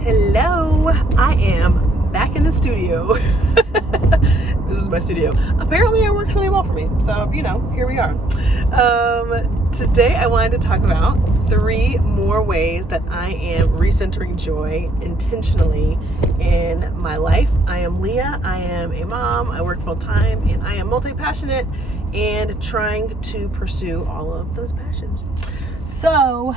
Hello, I am back in the studio. This is my studio. Apparently it works really well for me. So, here we are. Today I wanted to talk about 3 more ways that I am recentering joy intentionally in my life. I am Leah. I am a mom. I work full time and I am multi-passionate and trying to pursue all of those passions. So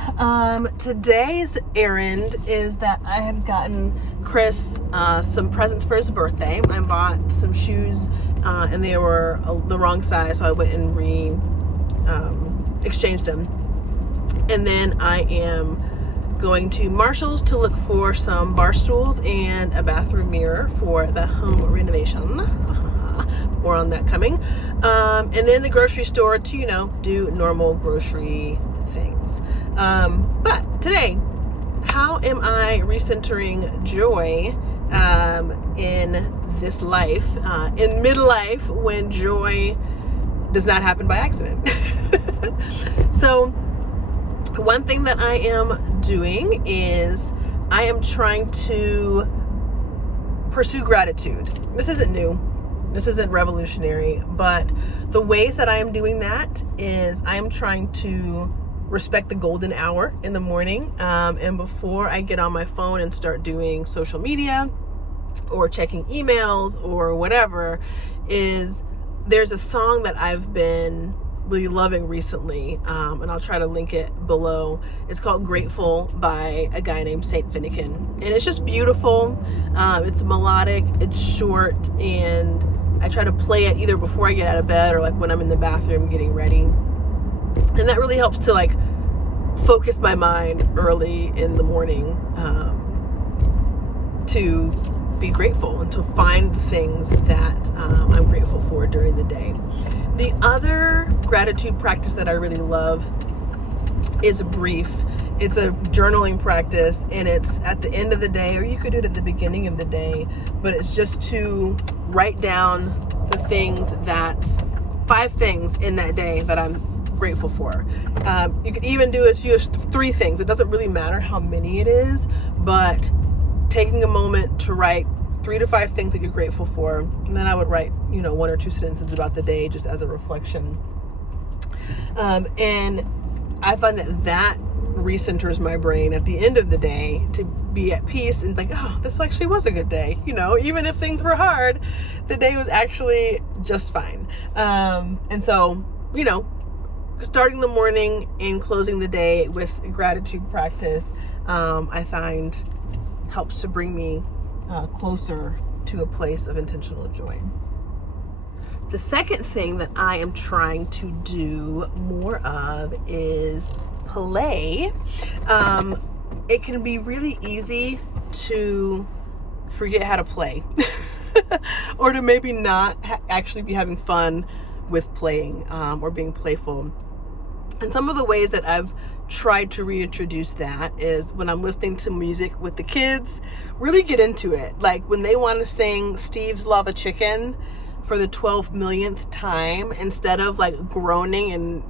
today's errand is that I had gotten Chris some presents for his birthday. I bought some shoes and they were the wrong size, so I went and exchanged them. And then I am going to Marshall's to look for some bar stools and a bathroom mirror for the home renovation. More on that coming. And then the grocery store to, do normal grocery things. But today, how am I recentering joy in this life, in midlife, when joy does not happen by accident? So one thing that I am doing is I am trying to pursue gratitude. This isn't new. This isn't revolutionary, but the ways that I am doing that is I am trying to respect the golden hour in the morning. And before I get on my phone and start doing social media or checking emails or whatever, there's a song that I've been really loving recently, and I'll try to link it below. It's called Grateful by a guy named Finnikin, and it's just beautiful. It's melodic, it's short, and I try to play it either before I get out of bed or like when I'm in the bathroom getting ready. And that really helps to like focus my mind early in the morning, to be grateful and to find things that I'm grateful for during the day. The other gratitude practice that I really love is brief. It's a journaling practice, and it's at the end of the day, or you could do it at the beginning of the day, but it's just to write down the things 5 things in that day that I'm grateful for. You could even do 3 things. It doesn't really matter how many it is, but taking a moment to write 3 to 5 things that you're grateful for, and then I would write 1 or 2 sentences about the day just as a reflection. And I find that recenters my brain at the end of the day to be at peace and like, oh, this actually was a good day. Even if things were hard, the day was actually just fine. And so, starting the morning and closing the day with a gratitude practice, I find helps to bring me closer to a place of intentional joy. The second thing that I am trying to do more of is play. It can be really easy to forget how to play or to maybe not actually be having fun with playing or being playful. And some of the ways that I've tried to reintroduce that is when I'm listening to music with the kids, really get into it. Like when they want to sing Steve's Lava Chicken for the 12 millionth time, instead of like groaning and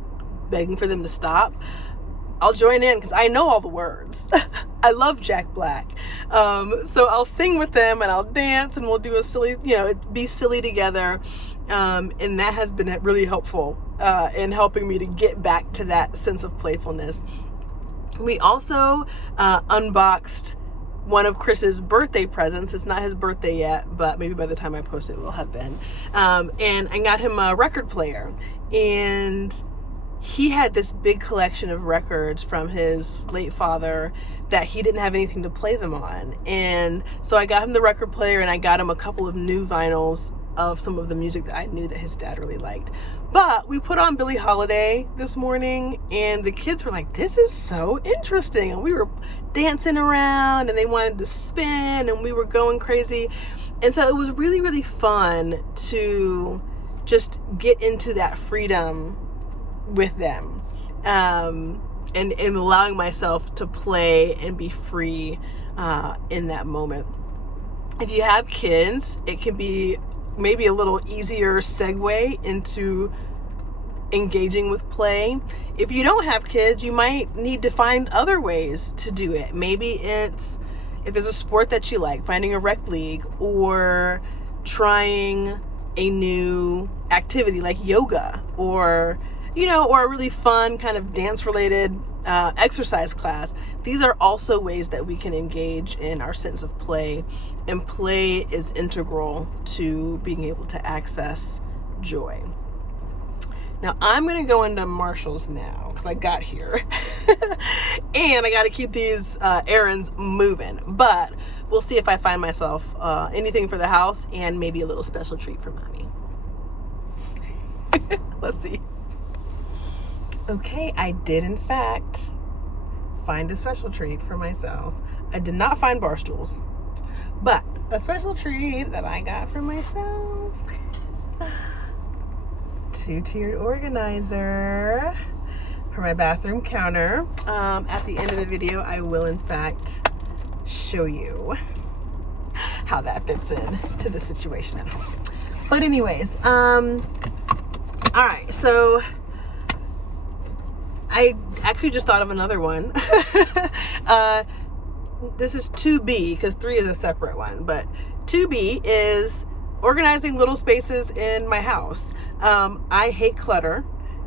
begging for them to stop, I'll join in because I know all the words. I love Jack Black. So I'll sing with them and I'll dance and we'll do a silly, be silly together. And that has been really helpful in helping me to get back to that sense of playfulness. We also unboxed one of Chris's birthday presents. It's not his birthday yet, but maybe by the time I post it will have been. And I got him a record player, and he had this big collection of records from his late father that he didn't have anything to play them on. And so I got him the record player, and I got him a couple of new vinyls of some of the music that I knew that his dad really liked. But we put on Billie Holiday this morning, and the kids were like, this is so interesting. And we were dancing around, and they wanted to spin, and we were going crazy. And so it was really, really fun to just get into that freedom with them, and allowing myself to play and be free in that moment. If you have kids, it can be maybe a little easier segue into engaging with play. If you don't have kids, you might need to find other ways to do it. Maybe it's, if there's a sport that you like, finding a rec league or trying a new activity like yoga, or or a really fun kind of dance related exercise class. These are also ways that we can engage in our sense of play, and play is integral to being able to access joy. Now I'm going to go into Marshall's now because I got here and I got to keep these errands moving, but we'll see if I find myself anything for the house and maybe a little special treat for mommy. Let's see. Okay, I did in fact find a special treat for myself. I did not find bar stools, but a special treat that I got for myself. Two-tiered organizer for my bathroom counter. At the end of the video, I will in fact show you how that fits in to the situation at home. But anyways, all right, so I actually just thought of another one. This is 2B because 3 is a separate one, but 2B is organizing little spaces in my house. I hate clutter.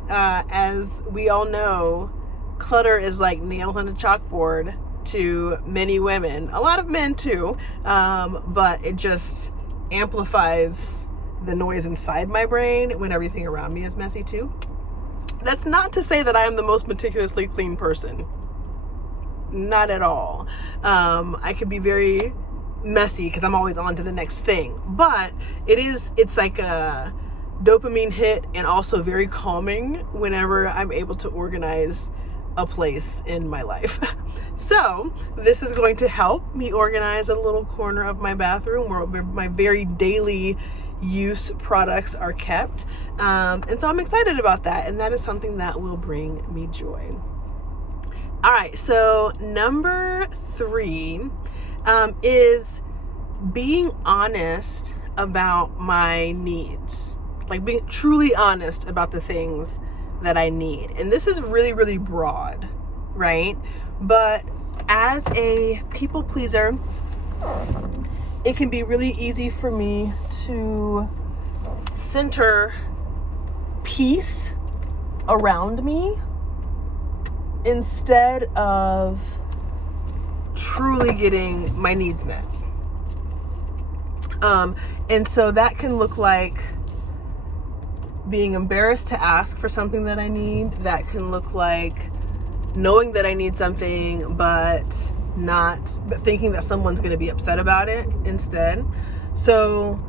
As we all know, clutter is like nails on a chalkboard to many women, a lot of men too, but it just amplifies the noise inside my brain when everything around me is messy too. That's not to say that I am the most meticulously clean person. Not at all. I could be very messy because I'm always on to the next thing, but it's like a dopamine hit and also very calming whenever I'm able to organize a place in my life. So this is going to help me organize a little corner of my bathroom where my very daily use products are kept, and so I'm excited about that, and that is something that will bring me joy. All right, so number 3 is being honest about my needs, like being truly honest about the things that I need. And this is really, really broad, right? But as a people pleaser, it can be really easy for me to center peace around me instead of truly getting my needs met. And so that can look like being embarrassed to ask for something that I need. That can look like knowing that I need something, but thinking that someone's going to be upset about it instead. So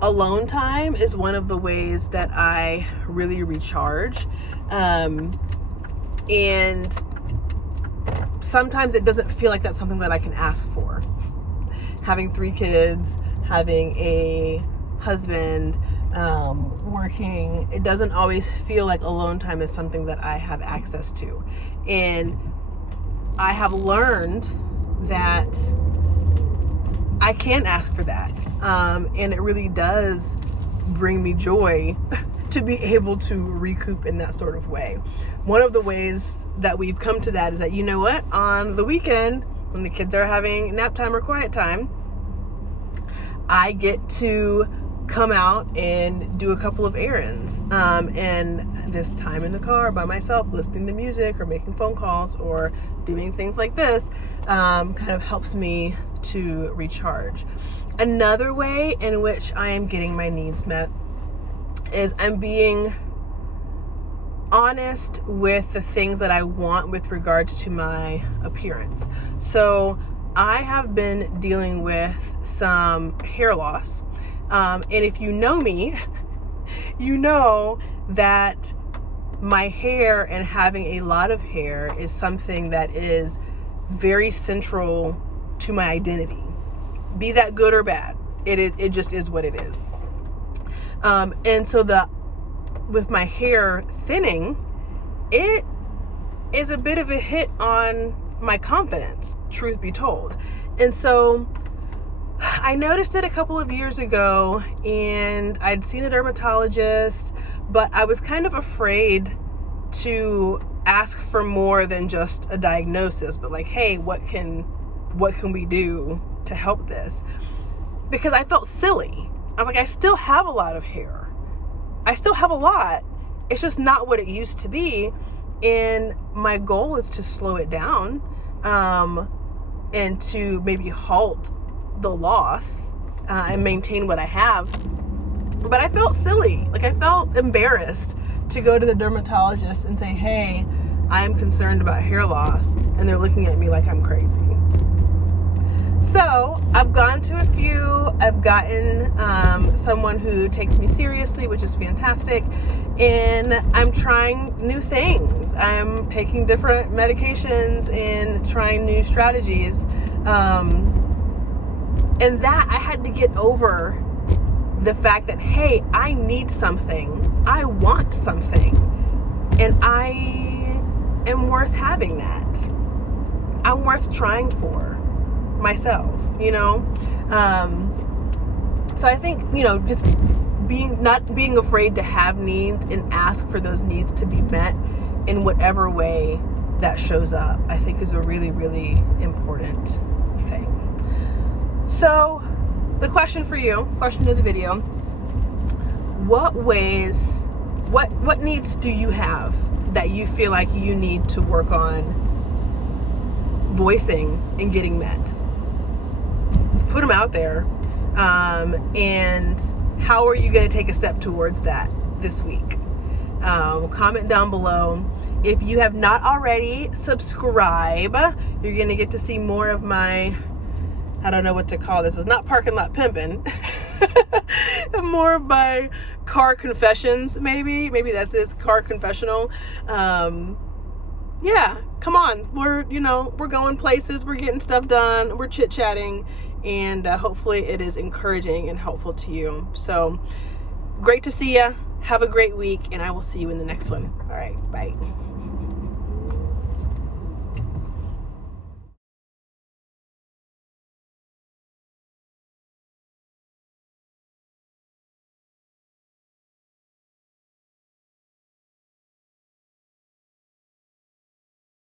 alone time is one of the ways that I really recharge. And sometimes it doesn't feel like that's something that I can ask for. Having 3 kids, having a husband, working, it doesn't always feel like alone time is something that I have access to. And I have learned that I can ask for that. And it really does bring me joy to be able to recoup in that sort of way. One of the ways that we've come to that is that, you know what, on the weekend, when the kids are having nap time or quiet time, I get to come out and do a couple of errands. And this time in the car by myself, listening to music or making phone calls or doing things like this, kind of helps me to recharge. Another way in which I am getting my needs met is I'm being honest with the things that I want with regards to my appearance. So I have been dealing with some hair loss. And if you know me, you know that my hair and having a lot of hair is something that is very central to my identity. Be that good or bad, it just is what it is. And so with my hair thinning, it is a bit of a hit on my confidence, truth be told. And so I noticed it a couple of years ago, and I'd seen a dermatologist, but I was kind of afraid to ask for more than just a diagnosis, but like, hey, what can what can we do to help this? Because I felt silly. I was like, I still have a lot of hair. I still have a lot. It's just not what it used to be. And my goal is to slow it down, and to maybe halt the loss, and maintain what I have. But I felt silly. Like, I felt embarrassed to go to the dermatologist and say, hey, I am concerned about hair loss. And they're looking at me like I'm crazy. So I've gone to a few. I've gotten someone who takes me seriously, which is fantastic. And I'm trying new things. I'm taking different medications and trying new strategies. And that I had to get over the fact that, hey, I need something. I want something. And I am worth having that. I'm worth trying for myself, you know? So I think, you know, just not being afraid to have needs and ask for those needs to be met in whatever way that shows up, I think is a really, really important thing. So the question for you, question of the video, what needs do you have that you feel like you need to work on voicing and getting met? Put them out there. And how are you going to take a step towards that this week? Comment down below. If you have not already, subscribe. You're going to get to see more of my, I don't know what to call this. It's not parking lot pimping. More of my car confessions, maybe. Maybe that's it, car confessional. Yeah, come on. We're going places. We're getting stuff done. We're chit-chatting. And hopefully it is encouraging and helpful to you. So great to see ya. Have a great week, and I will see you in the next one. All right, bye.